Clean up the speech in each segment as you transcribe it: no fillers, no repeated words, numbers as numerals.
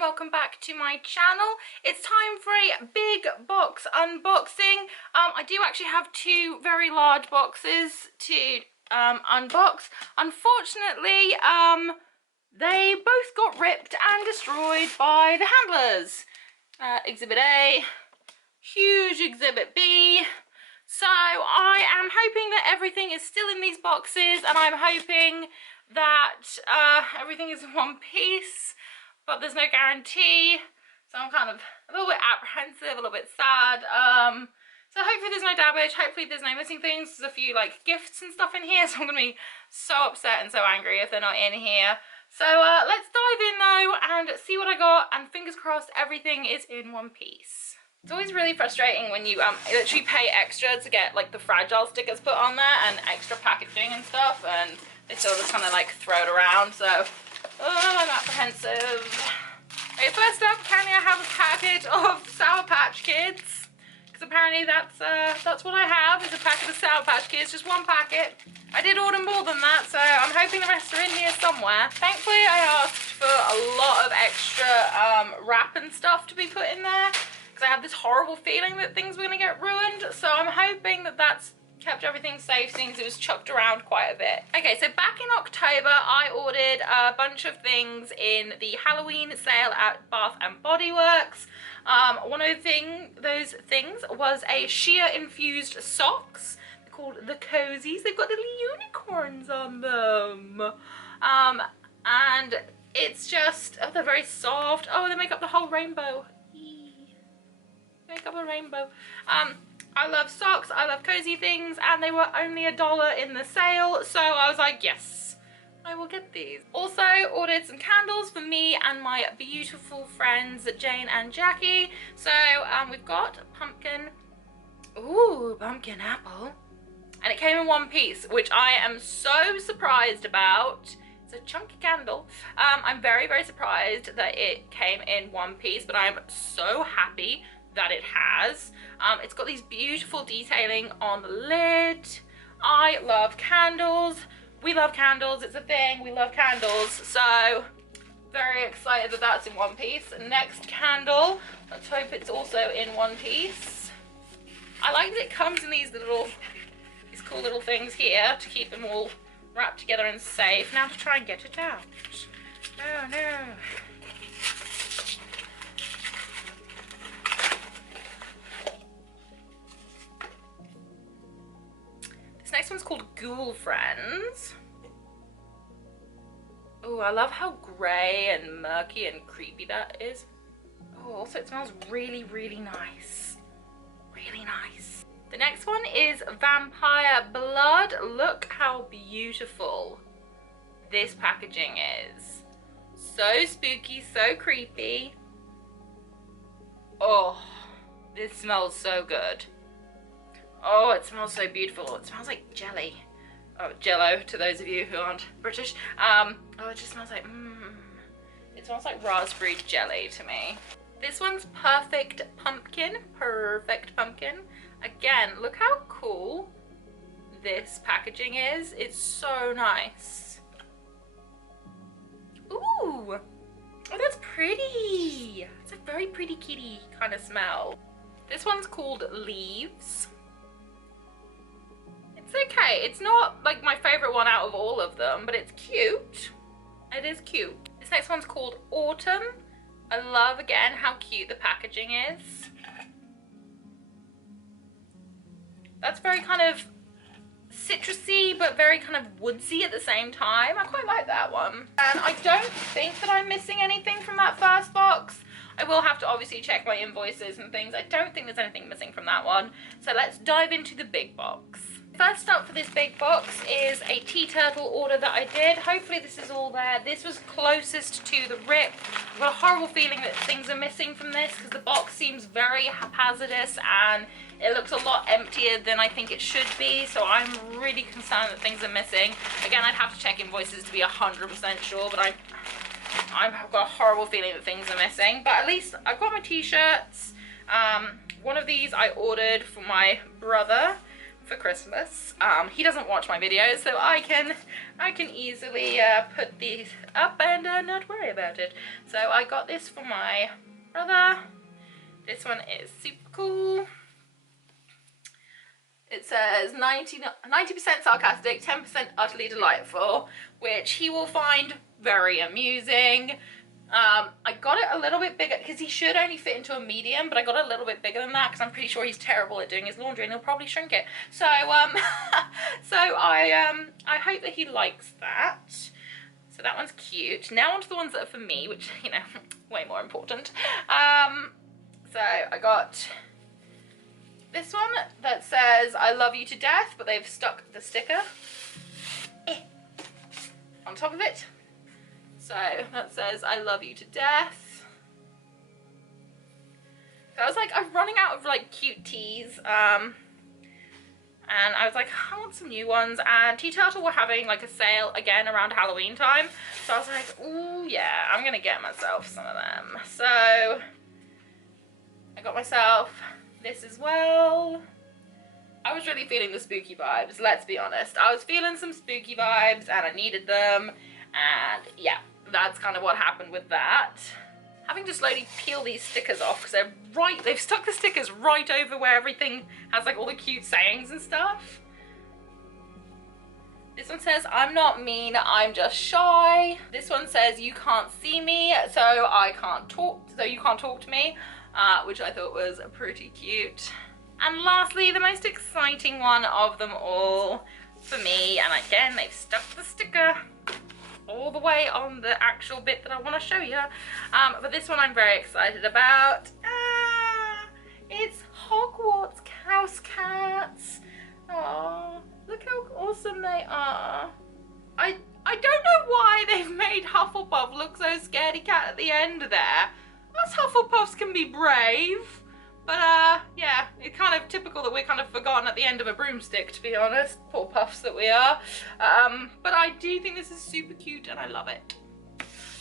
and welcome back to my channel. It's time for a big box unboxing. I do actually have two very large boxes to unbox. Unfortunately, they both got ripped and destroyed by the handlers. Exhibit A, huge Exhibit B. So I am hoping that everything is still in these boxes, and I'm hoping that everything is in one piece, but there's no guarantee, so I'm kind of a little bit apprehensive, a little bit sad. So hopefully there's no damage, hopefully there's no missing things. There's a few like gifts and stuff in here, so I'm gonna be so upset and so angry if they're not in here. So let's dive in though and see what I got, and fingers crossed everything is in one piece. It's always really frustrating when you literally pay extra to get like the fragile stickers put on there and extra packaging and stuff, and they still just kind of like throw it around, so I'm apprehensive. Okay, first up, apparently I have a packet of Sour Patch Kids, because apparently that's what I have, is a packet of Sour Patch Kids, just one packet. I did order more than that, so I'm hoping the rest are in here somewhere. Thankfully I asked for a lot of extra wrap and stuff to be put in there, because I had this horrible feeling that things were going to get ruined, so I'm hoping that that's kept everything safe, since it was chucked around quite a bit. Okay, so back in October I ordered a bunch of things in the Halloween sale at Bath and Body Works. One of those things was a sheer infused socks. They're called the Cozies. They've got little unicorns on them. And it's just, oh, they're very soft. Oh, they make up the whole rainbow. Make up a rainbow. I love socks, I love cozy things, and they were only $1 in the sale, so I was like, yes, I will get these. Also ordered some candles for me and my beautiful friends Jane and Jackie. So we've got pumpkin, ooh, pumpkin apple, and it came in one piece, which I am so surprised about. It's a chunky candle. I'm very, very surprised that it came in one piece, but I'm so happy that it has. It's got these beautiful detailing on the lid. I love candles. We love candles. It's a thing. We love candles. So very excited that that's in one piece. Next candle. Let's hope it's also in one piece. I like that it comes in these cool little things here to keep them all wrapped together and safe. Now to try and get it out. Oh no. This next one's called Ghoul Friends. Oh, I love how grey and murky and creepy that is. Oh, also it smells really, really nice. Really nice. The next one is Vampire Blood. Look how beautiful this packaging is. So spooky, so creepy. Oh, this smells so good. Oh, it smells so beautiful. It smells like jelly. Oh, Jello, to those of you who aren't British. Oh, it just smells like, It smells like raspberry jelly to me. This one's Perfect Pumpkin. Perfect Pumpkin. Again, look how cool this packaging is. It's so nice. Ooh. Oh, that's pretty. It's a very pretty kitty kind of smell. This one's called Leaves. It's okay. It's not like my favorite one out of all of them, but it's cute. It is cute. This next one's called Autumn. I love, again, how cute the packaging is. That's very kind of citrusy, but very kind of woodsy at the same time. I quite like that one. And I don't think that I'm missing anything from that first box. I will have to obviously check my invoices and things. I don't think there's anything missing from that one. So let's dive into the big box. First up for this big box is a tea turtle order that I did. Hopefully this is all there. This was closest to the rip. I've got a horrible feeling that things are missing from this, because the box seems very haphazardous and it looks a lot emptier than I think it should be, so I'm really concerned that things are missing. Again, I'd have to check invoices to be 100% sure, but I've got a horrible feeling that things are missing. But at least I've got my t-shirts. One of these I ordered for my brother for Christmas. He doesn't watch my videos, so I can easily put these up and not worry about it. So I got this for my brother. This one is super cool. It says 90% sarcastic, 10% utterly delightful, which he will find very amusing. I got it a little bit bigger because he should only fit into a medium, but I got it a little bit bigger than that because I'm pretty sure he's terrible at doing his laundry and he'll probably shrink it. So so I hope that he likes that. So that one's cute. Now onto the ones that are for me, which, you know, way more important. So I got this one that says I love you to death, but they've stuck the sticker on top of it. So that says I love you to death. So I was like, I'm running out of like cute teas. And I was like, I want some new ones. And Tea Turtle were having like a sale again around Halloween time. So I was like, ooh yeah, I'm gonna get myself some of them. So I got myself this as well. I was really feeling the spooky vibes, let's be honest. I was feeling some spooky vibes and I needed them. And yeah, that's kind of what happened with that. Having to slowly peel these stickers off because they've stuck the stickers right over where everything has like all the cute sayings and stuff. This one says, I'm not mean, I'm just shy. This one says, you can't see me, so you can't talk to me, which I thought was pretty cute. And lastly, the most exciting one of them all for me, and again, they've stuck the sticker all the way on the actual bit that I want to show you. But this one I'm very excited about. It's Hogwarts house cats. Oh, look how awesome they are. I don't know why they've made Hufflepuff look so scaredy cat at the end there. Us Hufflepuffs can be brave. But yeah, it's kind of typical that we're kind of forgotten at the end of a broomstick, to be honest. Poor puffs that we are. But I do think this is super cute and I love it.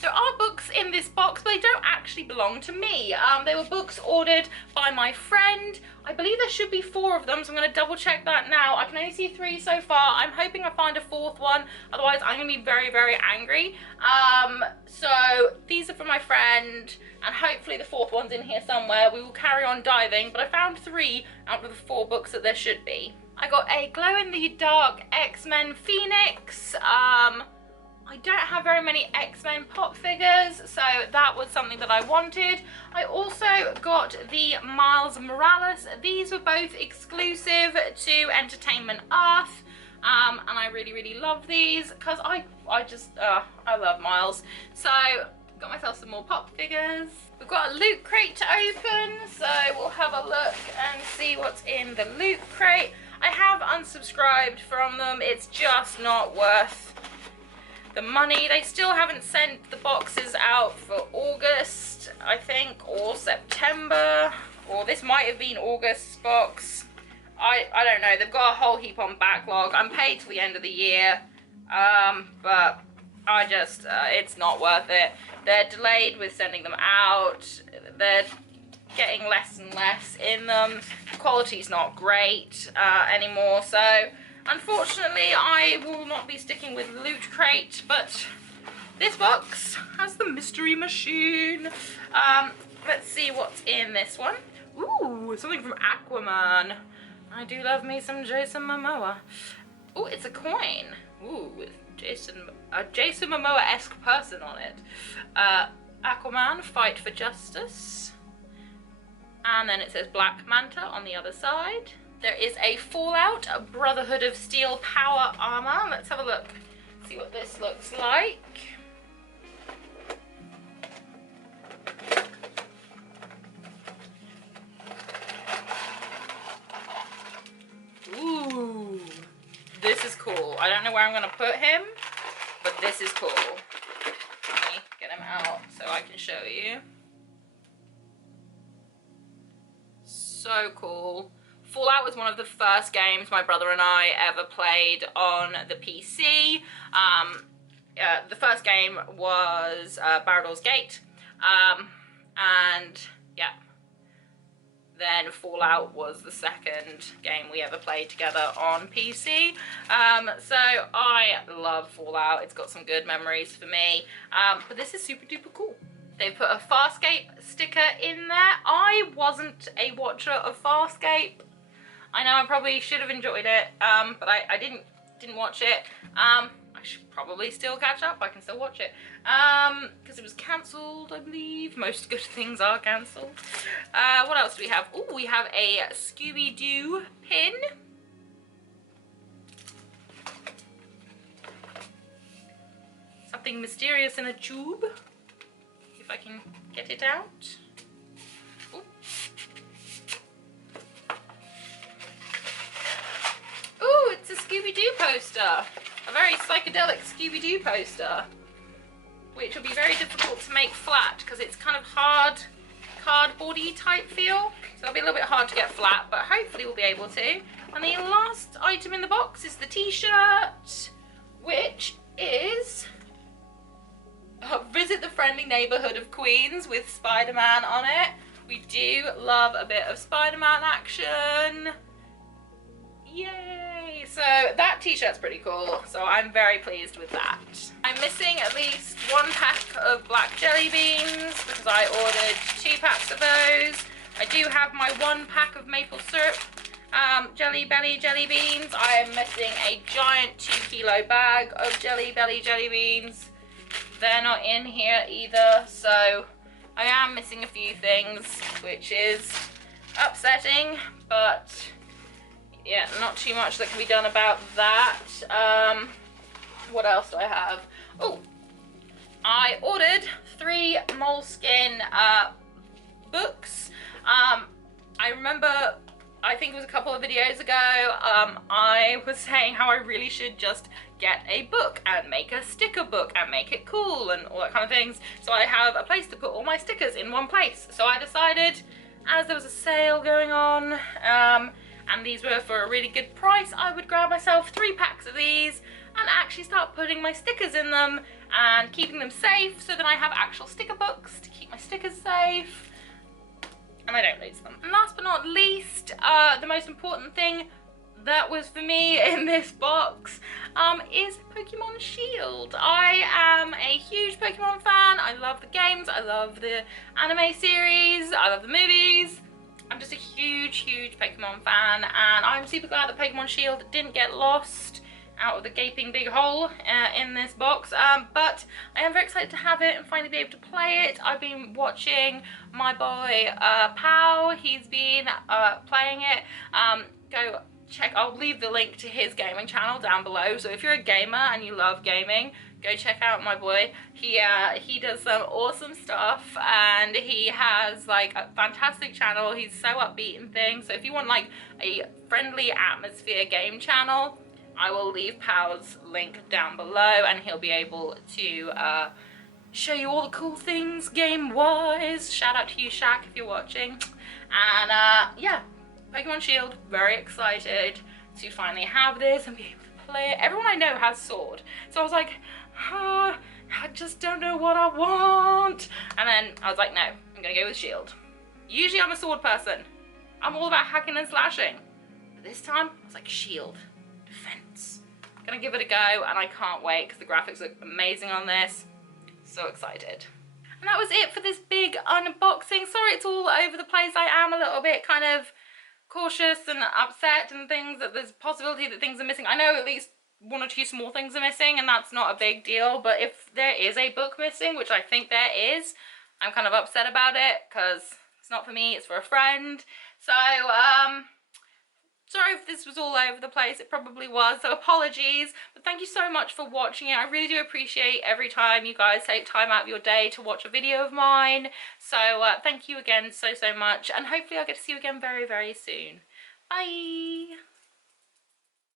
There are books in this box, but they don't actually belong to me. They were books ordered by my friend. I believe there should be 4 of them, so I'm going to double check that now. I can only see 3 so far. I'm hoping I find a 4th one, otherwise I'm going to be very, very angry. So these are from my friend, and hopefully the 4th one's in here somewhere. We will carry on diving, but I found 3 out of the 4 books that there should be. I got a glow-in-the-dark X-Men Phoenix. I don't have very many X-Men pop figures, so that was something that I wanted. I also got the Miles Morales. These were both exclusive to Entertainment Earth, and I really, really love these because I love Miles. So got myself some more pop figures. We've got a loot crate to open, so we'll have a look and see what's in the loot crate. I have unsubscribed from them. It's just not worth the money. They still haven't sent the boxes out for August, I think, or September, or this might have been August's box. I don't know. They've got a whole heap on backlog. I'm paid till the end of the year, but I just, it's not worth it. They're delayed with sending them out. They're getting less and less in them. The quality's not great anymore, so unfortunately, I will not be sticking with Loot Crate, but this box has the mystery machine. Let's see what's in this one. Ooh, something from Aquaman. I do love me some Jason Momoa. Ooh, it's a coin. Ooh, with a Jason Momoa-esque person on it. Aquaman, fight for justice. And then it says Black Manta on the other side. There is a Fallout, a Brotherhood of Steel power armor. Let's have a look, see what this looks like. Ooh, this is cool. I don't know where I'm gonna put him, but this is cool. Let me get him out so I can show you. So cool. Fallout was one of the first games my brother and I ever played on the PC. The first game was Baldur's Gate, and yeah, then Fallout was the second game we ever played together on PC. So I love Fallout. It's got some good memories for me. But this is super duper cool. They put a Farscape sticker in there. I wasn't a watcher of Farscape. I know I probably should have enjoyed it, but I didn't watch it. I should probably still catch up. I can still watch it because it was cancelled, I believe. Most good things are cancelled. What else do we have? Oh, we have a Scooby-Doo pin. Something mysterious in a tube. If I can get it out. Ooh. Ooh, it's a Scooby-Doo poster. A very psychedelic Scooby-Doo poster, which will be very difficult to make flat because it's kind of hard, cardboardy type feel. So it'll be a little bit hard to get flat, but hopefully we'll be able to. And the last item in the box is the t-shirt, which is Visit the Friendly Neighborhood of Queens with Spider-Man on it. We do love a bit of Spider-Man action. Yay! So that t-shirt's pretty cool, so I'm very pleased with that. I'm missing at least 1 pack of black jelly beans because I ordered 2 packs of those. I do have my 1 pack of maple syrup Jelly Belly jelly beans. I am missing a giant 2-kilo bag of Jelly Belly jelly beans. They're not in here either, so I am missing a few things, which is upsetting, but yeah, not too much that can be done about that. What else do I have? Oh, I ordered 3 Moleskine books. I remember, I think it was a couple of videos ago, I was saying how I really should just get a book and make a sticker book and make it cool and all that kind of things. So I have a place to put all my stickers in one place. So I decided, as there was a sale going on, and these were for a really good price, I would grab myself 3 packs of these and actually start putting my stickers in them and keeping them safe so that I have actual sticker books to keep my stickers safe and I don't lose them. And last but not least, the most important thing that was for me in this box is Pokemon Shield. I am a huge Pokemon fan. I love the games, I love the anime series, I love the movies. I'm just a huge Pokemon fan, and I'm super glad that Pokemon Shield didn't get lost out of the gaping big hole in this box, but I am very excited to have it and finally be able to play it. I've been watching my boy Pal, he's been playing it. Go check, I'll leave the link to his gaming channel down below, so if you're a gamer and you love gaming, go check out my boy. He does some awesome stuff, and he has like a fantastic channel. He's so upbeat and things, so if you want like a friendly atmosphere game channel, I will leave Pal's link down below and he'll be able to show you all the cool things game wise. Shout out to you, Shaq, if you're watching. And yeah, Pokemon Shield, very excited to finally have this and be able to play it. Everyone I know has Sword, so I was like, I just don't know what I want. And then I was like, no, I'm gonna go with Shield. Usually I'm a Sword person. I'm all about hacking and slashing. But this time, I was like, Shield, defense. I'm gonna give it a go, and I can't wait because the graphics look amazing on this. So excited. And that was it for this big unboxing. Sorry it's all over the place. I am a little bit kind of cautious and upset and things, that there's a possibility that things are missing. I know at least 1 or 2 small things are missing, and that's not a big deal, but if there is a book missing, which I think there is, I'm kind of upset about it because it's not for me, it's for a friend. So sorry if this was all over the place, it probably was, so apologies, but thank you so much for watching it. I really do appreciate every time you guys take time out of your day to watch a video of mine, so thank you again so much, and hopefully I'll get to see you again very soon. Bye!